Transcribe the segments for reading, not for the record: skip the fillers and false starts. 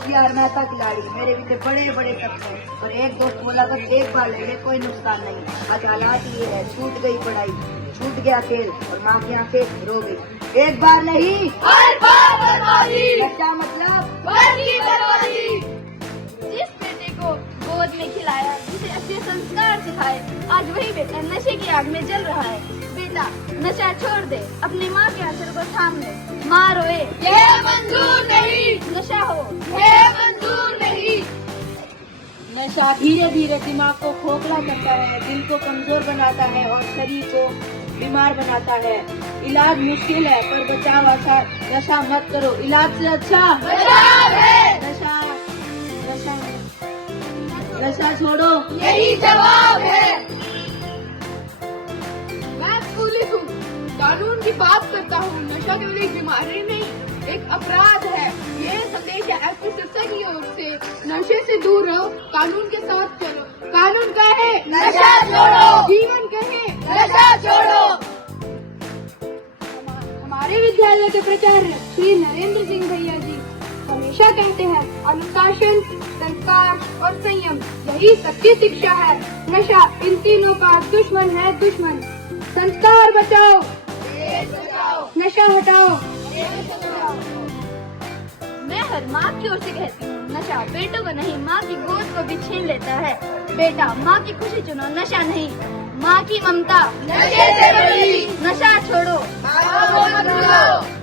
होशियार मैं था खिलाड़ी, मेरे भी थे बड़े बड़े सपने, और एक दोस्त बोला था एक बार ले ले कोई नुकसान नहीं। आज हालात ये है, छूट गई पढ़ाई, छूट गया खेल, और माँ की आंखें रो गई। एक बार नहीं हर बार बर्बादी, नशा मतलब घर की बर्बादी। जिस बेटे को गोद में खिलाया, जिसे अच्छे संस्कार सिखाए, आज वही बेटा नशे की आग में जल रहा है। बेटा नशा छोड़ दे, अपनी माँ के आंचल को थाम ले, माँ रोए यह मंजूर नहीं, नशा हो। यह मंजूर नहीं। नशा धीरे धीरे दिमाग को खोखला करता है, दिल को कमजोर बनाता है और शरीर को बीमार बनाता है। इलाज मुश्किल है पर बचाव आसान। नशा मत करो, इलाज से अच्छा बचाव है, नशा नशा नशा छोड़ो, यही जवाब है। मैं पुलिस हूँ, कानून की बात करता हूँ। नशा केवल एक बीमारी नहीं, एक अपराध है। ये संदेश है एफएसएसए की ओर से। नशे से दूर रहो, कानून के साथ चलो। कानून कहे नशा छोड़ो, जीवन कहे नशा छोड़ो। हमारे विद्यालय के प्राचार्य श्री नरेंद्र सिंह भैया जी हमेशा कहते हैं अनुशासन, संस्कार और संयम यही सच्ची शिक्षा है। नशा इन तीनों का दुश्मन है, दुश्मन। संस्कार बचाओ, देश बचाओ, नशा हटाओ। देश बचाओ। मैं हर माँ की ओर से कहती हूँ, नशा बेटों को नहीं, माँ की गोद को भी छीन लेता है। बेटा माँ की खुशी चुनो, नशा नहीं। माँ की ममता नशे से बड़ी, नशा छोड़ो। आओ मत भूलो।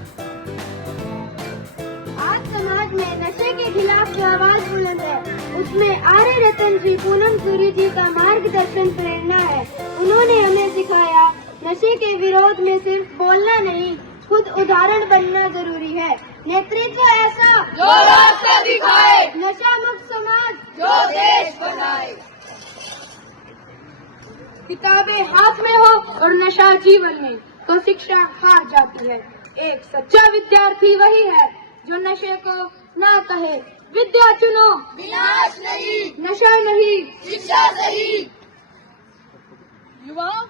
आज समाज में नशे के खिलाफ जो आवाज बुलंद है, उसमें आर्य रतन जी पूनम सूरी जी का मार्गदर्शन प्रेरणा है। उन्होंने हमें सिखाया नशे के विरोध में सिर्फ बोलना नहीं, खुद उदाहरण बनना जरूरी है। नेतृत्व ऐसा जो रास्ता दिखाए, नशा मुक्त समाज, जो देश बनाए। किताबें हाथ में हो और नशा जीवन में, तो शिक्षा हार जाती है। एक सच्चा विद्यार्थी वही है जो नशे को ना कहे। विद्या चुनो, विनाश नहीं, नशा नहीं। शिक्षा सही। युवाओं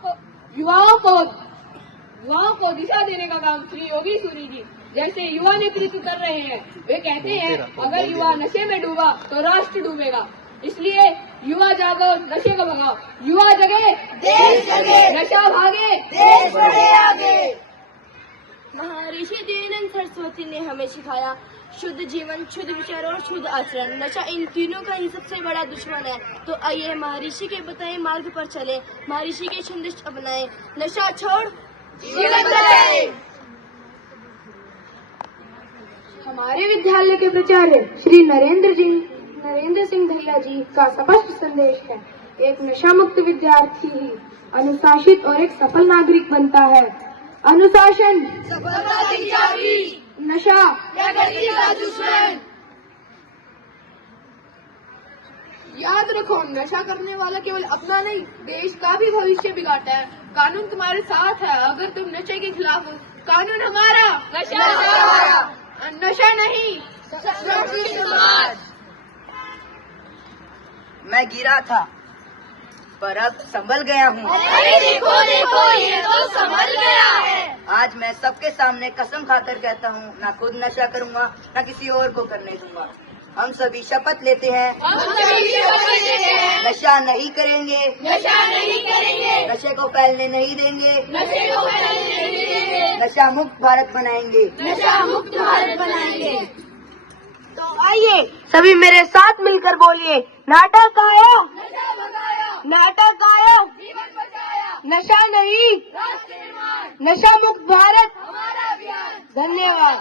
को दिशा देने का काम श्री योगी सूरी जी जैसे युवा नेतृत्व कर रहे हैं। वे कहते हैं अगर युवा नशे में डूबा तो राष्ट्र डूबेगा। इसलिए युवा जागो, नशे को भगाओ। युवा जगे, देश जगे, नशा भागे, देश बढ़े आगे। महर्षि दयानंद सरस्वती ने हमें सिखाया, शुद्ध जीवन, शुद्ध विचार और शुद्ध आचरण। नशा इन तीनों का ही सबसे बड़ा दुश्मन है। तो आइए महर्षि के बताए मार्ग पर चले, महर्षि के संदेश अपनाए। नशा छोड़, जीवन बचाए। हमारे विद्यालय के प्राचार्य श्री नरेंद्र सिंह भैया जी का स्पष्ट संदेश है, एक नशा मुक्त विद्यार्थी ही अनुशासित और एक सफल नागरिक बनता है। अनुशासन सफलता की चाबी, नशा प्रगति का दुश्मन। याद रखो, नशा करने वाला केवल अपना नहीं, देश का भी भविष्य बिगाड़ता है। कानून तुम्हारे साथ है अगर तुम नशे के खिलाफ हो। कानून हमारा, नशा हमारा, नशा नहीं। सुरक्षित समाज। मैं गिरा था पर अब संभल गया हूँ। अरे देखो देखो, ये तो संभल गया है। आज मैं सबके सामने कसम खाकर कहता हूँ, ना खुद नशा करूँगा, ना किसी और को करने दूंगा। हम सभी शपथ लेते हैं, हम सभी शपथ लेते हैं, नशा नहीं करेंगे, नशा नहीं करेंगे, नशे को फैलने नहीं देंगे, नशे को फैलने नहीं देंगे, नशा मुक्त भारत बनाएंगे। नशा मुक्त भारत बनाएंगे। तो आइए सभी मेरे साथ मिलकर बोलिए, नाटक आया, नशा भगाया, नाटक आया, जीवन बचाया, नशा नहीं, राष्ट्र निर्माण, नशा मुक्त भारत। हमारा अभियान। धन्यवाद।